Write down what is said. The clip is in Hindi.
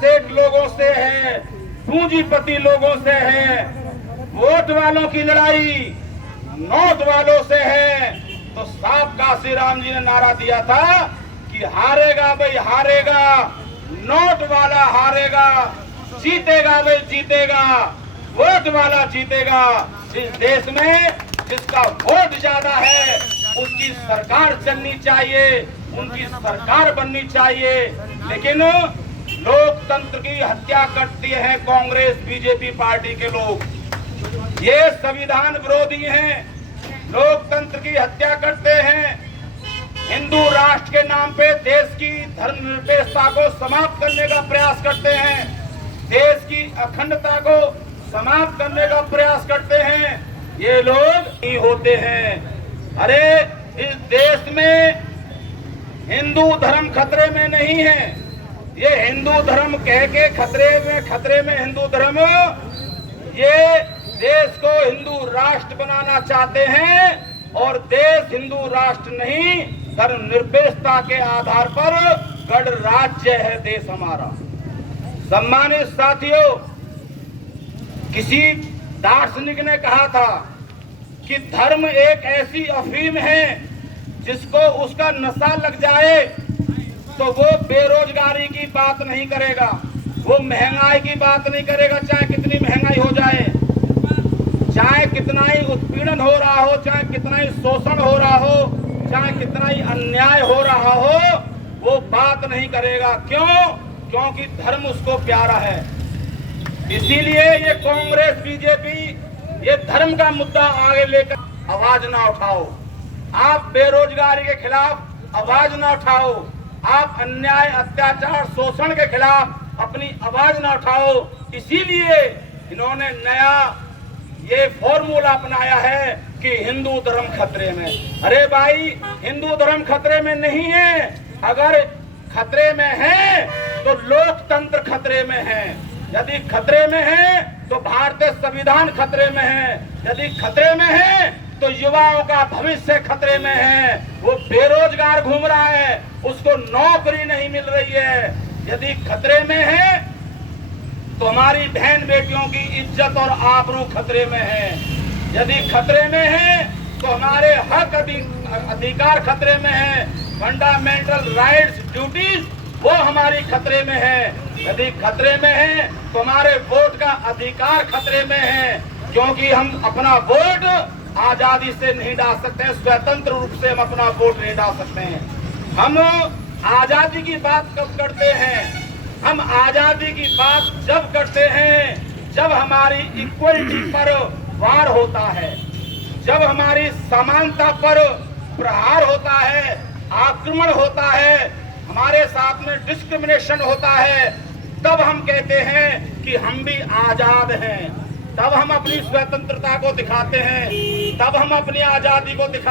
सेठ लोगों से है, पूंजीपति लोगों से है, वोट वालों की लड़ाई नोट वालों से है। तो साहब काशीराम जी ने नारा दिया था कि हारेगा भाई हारेगा, नोट वाला हारेगा, जीतेगा भाई जीतेगा, वोट वाला जीतेगा। इस देश में जिसका वोट ज्यादा है उसकी सरकार चलनी चाहिए, उनकी सरकार बननी चाहिए। लेकिन लोकतंत्र की हत्या करती है कांग्रेस बीजेपी पार्टी के लोग। ये संविधान विरोधी हैं, लोकतंत्र की हत्या करते हैं, हिंदू राष्ट्र के नाम पे देश की धर्मनिरपेक्षता को समाप्त करने का प्रयास करते हैं, देश की अखंडता को समाप्त करने का प्रयास करते हैं। ये लोग नहीं होते हैं। अरे इस देश में हिंदू धर्म खतरे में नहीं है। ये हिंदू धर्म कह के खतरे में हिंदू धर्म, ये देश को हिंदू राष्ट्र बनाना चाहते हैं और देश हिंदू राष्ट्र नहीं, धर्मनिरपेक्षता के आधार पर गणराज्य है देश हमारा। सम्मानित साथियों, किसी दार्शनिक ने कहा था कि धर्म एक ऐसी अफीम है जिसको उसका नशा लग जाए तो वो बेरोजगारी की बात नहीं करेगा, वो महंगाई की बात नहीं करेगा, चाहे कितनी महंगाई हो जाए, चाहे कितना ही उत्पीड़न हो रहा हो, चाहे कितना ही शोषण हो रहा हो, चाहे कितना ही अन्याय हो रहा हो, वो बात नहीं करेगा। क्यों? क्योंकि धर्म उसको प्यारा है। इसीलिए ये कांग्रेस बीजेपी ये धर्म का मुद्दा आगे लेकर आवाज ना उठाओ। आप बेरोजगारी के खिलाफ आवाज ना उठाओ, आप अन्याय अत्याचार शोषण के खिलाफ अपनी आवाज ना उठाओ। इसीलिए इन्होंने नया ये फॉर्मूला अपनाया है कि हिंदू धर्म खतरे में। अरे भाई, हिंदू धर्म खतरे में नहीं है। अगर खतरे में है तो लोकतंत्र खतरे में है। यदि खतरे में है तो भारतीय संविधान खतरे में है। यदि खतरे में है तो युवाओं का भविष्य खतरे में है। वो बेरोजगार घूम रहा है, उसको नौकरी नहीं मिल रही है। यदि खतरे में है तो हमारी बहन बेटियों की इज्जत और आबरू खतरे में है। यदि खतरे में है तो हमारे हक अधिकार खतरे में है। फंडामेंटल राइट्स ड्यूटीज वो हमारी खतरे में है। यदि खतरे में है तो हमारे वोट का अधिकार खतरे में है, क्योंकि हम अपना वोट आजादी से नहीं डाल सकते हैं, स्वतंत्र रूप से हम अपना वोट नहीं डाल सकते हैं। हम आजादी की बात कब करते हैं? हम आजादी की बात जब करते हैं जब हमारी इक्वलिटी पर वार होता है, जब हमारी समानता पर प्रहार होता है, आक्रमण होता है, हमारे साथ में डिस्क्रिमिनेशन होता है, तब हम कहते हैं कि हम भी आजाद हैं। तब हम अपनी स्वतंत्रता को दिखाते हैं, तब हम अपनी आजादी को दिखा